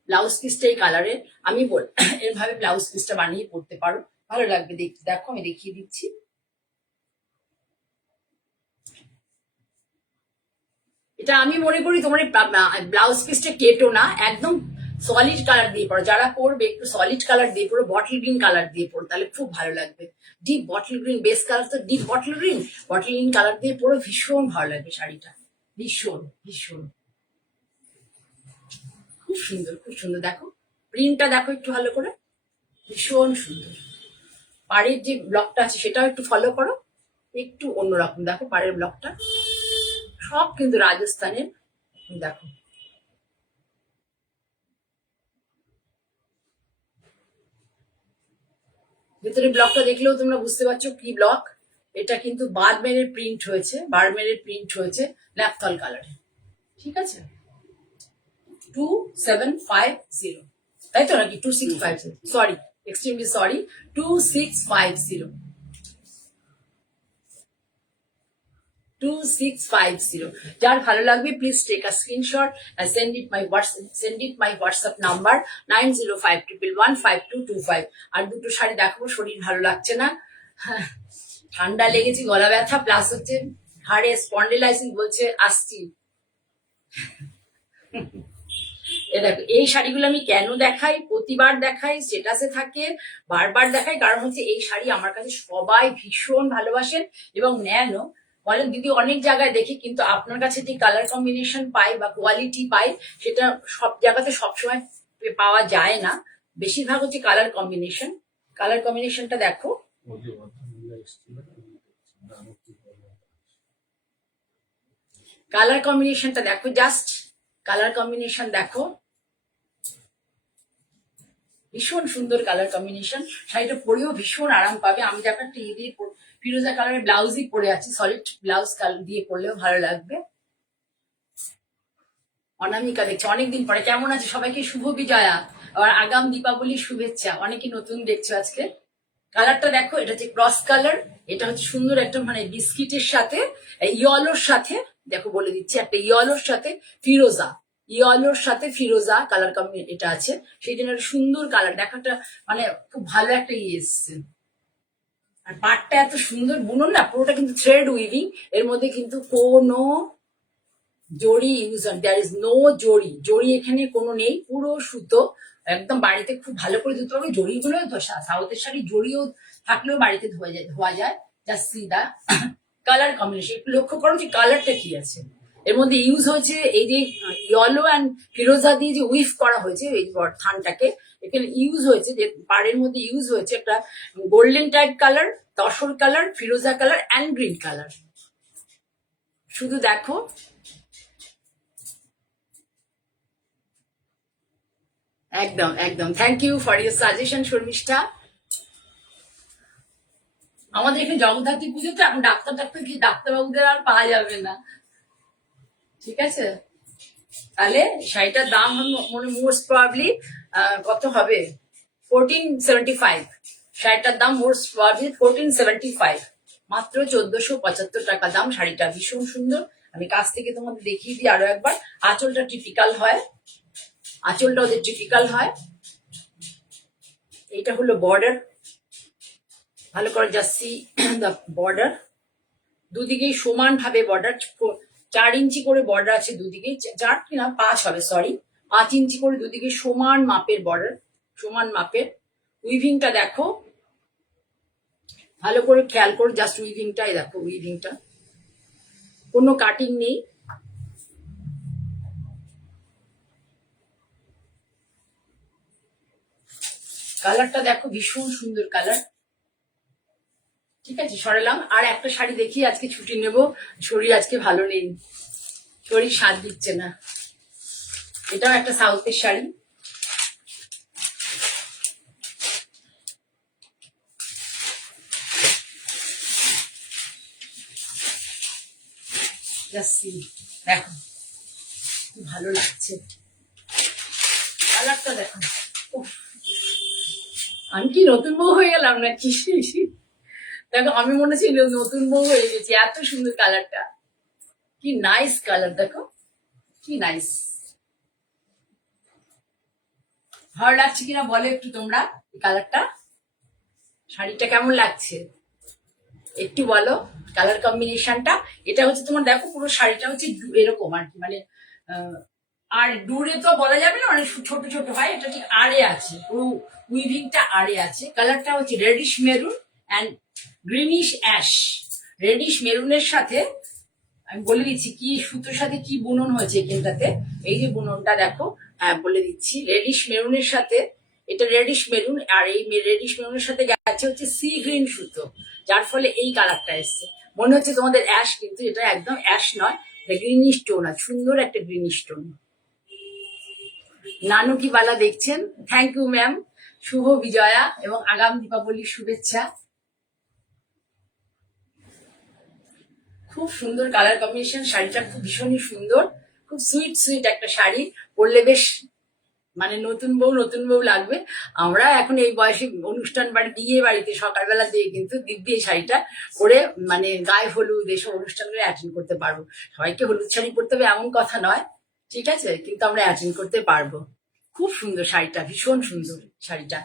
ব্লাউজ পিসটা এই কালারের। আমি এরভাবে ব্লাউজ পিসটা বানিয়ে পরতে পারো, ভালো লাগবে দেখতে। দেখো আমি দেখিয়ে দিচ্ছি, এটা আমি মনে করি তোমার ব্লাউজ পিসটা কেটো না, একদম সলিড কালার দিয়ে পড়ো, যারা পরবে একটু সলিড কালার দিয়ে পড়ো, বটল গ্রিন কালার দিয়ে পড়ো, তাহলে খুব ভালো লাগবে। Deep bottle green, base colour তো deep bottle green, bottle green colour দিয়ে পড়ো, ভীষণ ভালো লাগবে শাড়িটা, ভীষণ ভীষণ খুব সুন্দর, খুব সুন্দর। দেখো প্রিন্টটা দেখো একটু ভালো করে, ভীষণ সুন্দর। পাড়ের যে ব্লকটা আছে সেটাও একটু ফলো করো, একটু অন্যরকম। দেখো পাড়ের ব্লকটা সব কিন্তু রাজস্থানের, দেখো ভেতরে ব্লকটা দেখলেও তোমরা বুঝতে পারছো কি ব্লক। এটা কিন্তু বারমেরের প্রিন্ট হয়েছে, বারমেরের প্রিন্ট হয়েছে ন্যাপথল কালারে, ঠিক আছে? 2750, তাই তো নাকি 2650? Sorry, extremely sorry, 2650, 2650। যার ভালো লাগবে please take a screenshot, send it my WhatsApp number 9052115225। আর দুটো শাড়ি দেখাবো, শরীর ভালো লাগছে না, ঠান্ডা লেগেছে, গলা ব্যথা, প্লাস হচ্ছে হাড়ে স্পন্ডিলাইসিস বলছে, আসছি। দেখো এই শাড়িগুলো আমি কেন দেখাই, প্রতিবার দেখাই, স্টেটাসে থাকে, বারবার দেখাই, কারণ হচ্ছে এই শাড়ি আমার কাছে সবাই ভীষণ ভালোবাসেন এবং নেনও, বলেন দিদি অনেক জায়গায় দেখি, কিন্তু আপনার কাছে যে কালার কম্বিনেশন পাই বা কোয়ালিটি পাই সেটা সব জায়গাতে সবসময় পাওয়া যায় না। বেশিরভাগ হচ্ছে কালার কম্বিনেশন, কালার কম্বিনেশনটা দেখো, কালার কম্বিনেশনটা দেখো, জাস্ট কালার কম্বিনেশন দেখো, ভীষণ সুন্দর কালার কম্বিনেশন। শাড়িটা পরেও ভীষণ আরাম পাবে। আমি দেখো একটা ইয়ে দিয়ে ফিরোজা কালারের ব্লাউজই পরে আছি, সলিড ব্লাউজ দিয়ে পরলেও ভালো লাগবে। অনামিকা দেখছে অনেকদিন পরে, কেমন আছে সবাইকে শুভ বিজয়া, আবার আগাম দীপাবলির শুভেচ্ছা। অনেকে নতুন দেখছো আজকে। কালারটা দেখো, এটা হচ্ছে ক্রস কালার, এটা হচ্ছে সুন্দর একটা মানে বিস্কিটের সাথে ইয়েলোর সাথে, দেখো বলে দিচ্ছি, একটা ইয়েলোর সাথে ফিরোজা, ইয়েলোর সাথে ফিরোজা কালার এটা আছে, সেই জন্য একটা সুন্দর কালার। দেখো একটা মানে খুব ভালো একটা ইয়ে এসছে, আর পাটটা এত সুন্দর বুনন না, পুরোটা কিন্তু থ্রেড উইভিং, এর মধ্যে কিন্তু কোনো জড়ি ইউজ হয়, দেয়ার ইজ নো জড়ি, জড়ি এখানে কোনো নেই, পুরো সুতো, একদম বাড়িতে খুব ভালো করে ধুতে হবে। জড়িগুলো সাউথের শাড়ি জড়িও থাকলেও বাড়িতে ধোয়া যায়। Just see the colour combination, একটু লক্ষ্য করো যে কালারটা কি আছে, এর মধ্যে ইউজ হয়েছে এই যে ইয়েলো অ্যান্ড ফিরোজা দিয়ে যে উইফ করা হয়েছে এই থানটাকে, এখানে ইউজ হয়েছে যে পাড়ের মধ্যে ইউজ হয়েছে একটা golden type colour, tussar colour, ফিরোজা কালার অ্যান্ড গ্রিন কালার। শুধু দেখো, একদম একদম। Thank you for your suggestion Sharmistha. আমাদের এখানে জগদ্ধাত্রী পুজো তো এখন ডাক্তার কি ডাক্তারবাবুদের আর পাওয়া যাবে না, ঠিক আছে? তাহলে শাড়িটার দাম মনে মোস্ট প্রবাবলি কত হবে, 1475। শাড়িটার দাম মোস্ট প্রবাবলি 1475, মাত্র 1475 টাকা দাম। শাড়িটা ভীষণ সুন্দর। আমি কাছ থেকে তোমাদের দেখিয়ে দিই আরো একবার। আঁচলটা টিপিক্যাল হয়, আঁচলটা ওদের টিপিক্যাল হয়। এইটা হলো বর্ডার, ভালো করে যাচ্ছি দ্য বর্ডার, দুদিকেই সমান ভাবে বর্ডার, 4 ইঞ্চি করে বর্ডার আছে দুদিকে, 4 কি না 5 হবে, সরি 5 ইঞ্চি করে দুদিকে সমান মাপের বর্ডার, সমান মাপের। উইভিংটা দেখো, ভালো করে খেয়াল করো, জাস্ট উইভিংটাই দেখো, উইভিংটা কোনো কাটিং নেই। কালারটা দেখো, ভীষণ সুন্দর কালার। ঠিক আছে, সরালাম। আর একটা শাড়ি দেখি, আজকে ছুটি নেব, শরীর আজকে ভালো নেই, শরীর সাথ দিচ্ছে না। এটাও একটা সাউথের শাড়ি, দেখো কি ভালো লাগছে, কালারটা দেখো। আমি কি নতুন বউ হয়ে গেলাম নাকি? দেখো, আমি মনে হচ্ছে নতুন বউ হয়ে গেছি, এত সুন্দর কালারটা, কি নাইস কালার, দেখো কি নাইস। ভালো লাগছে কিনা বলো একটু তোমরা, এই কালারটা, শাড়িটা কেমন লাগছে একটু বলো, কালার কম্বিনেশনটা। এটা হচ্ছে তোমার দেখো, পুরো শাড়িটা হচ্ছে এরকম আর কি, মানে আর দূরে তো বলা যাবে না, অনেক ছোট ছোট হয়, এটা ঠিক আড়ে আছে, পুরো উইভিংটা আড়ে আছে। কালারটা হচ্ছে reddish maroon and greenish ash. Reddish মেরুনের সাথে আমি বলে দিচ্ছি কি সুতোর সাথে কি বুনন হয়েছে এখানটাতে, এই যে বুননটা দেখো, হ্যাঁ বলে দিচ্ছি, রেডিশ মেরুনের সাথে, এটা রেডিশ মেরুন, আর এই রেডিশ মেরুনের সাথে গেছে হচ্ছে সি গ্রিন সুতো, যার ফলে এই কালারটা এসছে। মনে হচ্ছে তোমাদের অ্যাশ, কিন্তু এটা একদম অ্যাশ নয়, গ্রিনিশ টোন আছে, সুন্দর একটা গ্রিনিশ টোন। নানু কি বালা দেখছেন, থ্যাংক ইউ ম্যাম, শুভ বিজয়া এবং আগাম দীপাবলির শুভেচ্ছা। খুব সুন্দর কালার কম্বিনেশন, শাড়িটা খুব ভীষণই সুন্দর, খুব সুইট সুইট একটা শাড়ি, পরলে বেশ মানে নতুন বউ লাগবে। আমরা এখন এই বয়সে অনুষ্ঠান বাড়ি, বিয়ে বাড়িতে সকালবেলা দিয়ে কিন্তু দিব্যি এই শাড়িটা পরে মানে গায়ে হলুদ এসব অনুষ্ঠানগুলো অ্যাটেন্ড করতে পারবো। সবাইকে হলুদ শাড়ি পরতে হবে এমন কথা নয়, ঠিক আছে, কিন্তু আমরা অ্যাটেন্ড করতে পারবো। খুব সুন্দর শাড়িটা, ভীষণ সুন্দর শাড়িটা।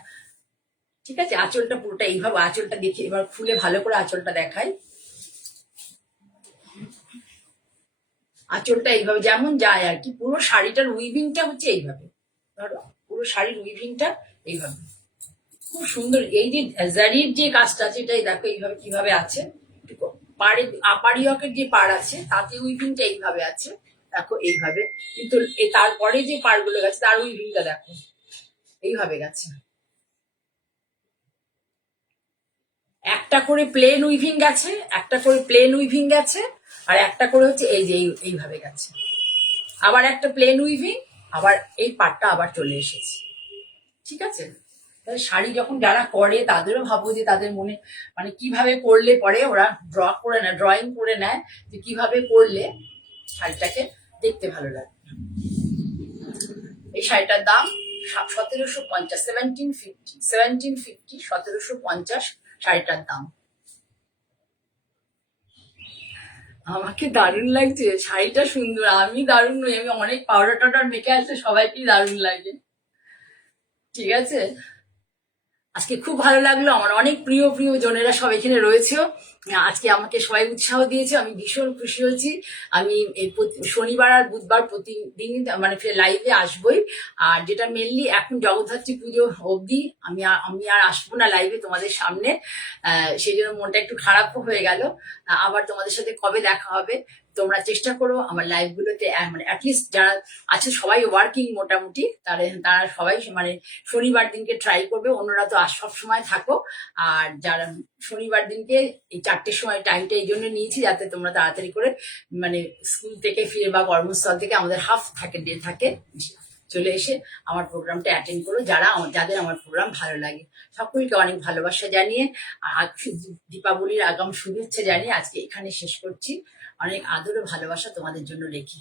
ঠিক আছে, আঁচলটা পুরোটা এইভাবে, আঁচলটা দেখে এবার খুলে ভালো করে আঁচলটা দেখাই। আঁচলটা এইভাবে যেমন যায় আর কি, পুরো শাড়িটার উইভিংটা হচ্ছে এইভাবে, ধরো পুরো শাড়ির উইভিংটা এইভাবে খুব সুন্দর। এই যে জারির যে কাজটা আছে, এটাই দেখো এইভাবে কিভাবে আছে, পাড়ে আপারি হকের যে পাড় আছে তাতে উইভিংটা এইভাবে আছে, দেখো এইভাবে। কিন্তু তারপরে যে পাড়গুলো গেছে তার উইভিংটা দেখো এইভাবে গেছে, একটা করে প্লেন উইভিং গেছে, একটা করে প্লেন উইভিং গেছে, আর একটা করে হচ্ছে এই যে এইভাবে গেছে, আবার একটা প্লেন উইভিং, আবার এই পাটটা আবার চলে এসেছে। ঠিক আছে, তাহলে শাড়ি যখন যারা করে তাদেরও ভাবো যে তাদের মনে মানে কিভাবে করলে পরে ওরা ড্র করে নেয়, ড্রয়িং করে নেয় যে কিভাবে করলে শাড়িটাকে দেখতে ভালো লাগে। এই শাড়িটার দাম 1750, 1750, 1750 শাড়িটার দাম। আমাকে দারুণ লাগছে, শাড়িটা সুন্দর, আমি দারুণ নই, আমি অনেক পাউডার টাউডার মেখে আসলে সবাইকেই দারুণ লাগে। ঠিক আছে, আজকে খুব ভালো লাগলো, আমার অনেক প্রিয় প্রিয় জনেরা সব এখানে রয়েছে, আজকে আমাকে সবাই উৎসাহ দিয়েছে, আমি ভীষণ খুশি হয়েছি। আমি এই শনিবার আর বুধবার প্রতিদিন মানে লাইভে আসবই। আর যেটা মেনলি এখন জগদ্ধাত্রী পুজো অবধি আমি আর আসবো না লাইভে তোমাদের সামনে। সেই জন্য মনটা একটু খারাপও হয়ে গেল। আবার তোমাদের সাথে কবে দেখা হবে। তোমরা চেষ্টা করো আমার লাইভগুলোতে, মানে অ্যাটলিস্ট যারা আছে সবাই ওয়ার্কিং মোটামুটি, তারা সবাই মানে শনিবার দিনকে ট্রাই করবে। অন্যরা তো সব সময় থাকো। আর যারা শনিবার দিনকে এই 4টের সময় টাইমটা এই জন্য নিয়েছি যাতে তোমরা তাড়াতাড়ি করে মানে স্কুল থেকে ফিরে বা কর্মস্থল থেকে, আমাদের হাফ থাকে ডে থাকে, চলে এসে আমার প্রোগ্রামটা অ্যাটেন্ড করো যাদের আমার প্রোগ্রাম ভালো লাগে। সকলকে অনেক ভালোবাসা জানিয়ে আর দীপাবলির আগাম শুভেচ্ছা জানিয়ে আজকে এখানে শেষ করছি। অনেক আদর ও ভালোবাসা তোমাদের জন্য রেখে।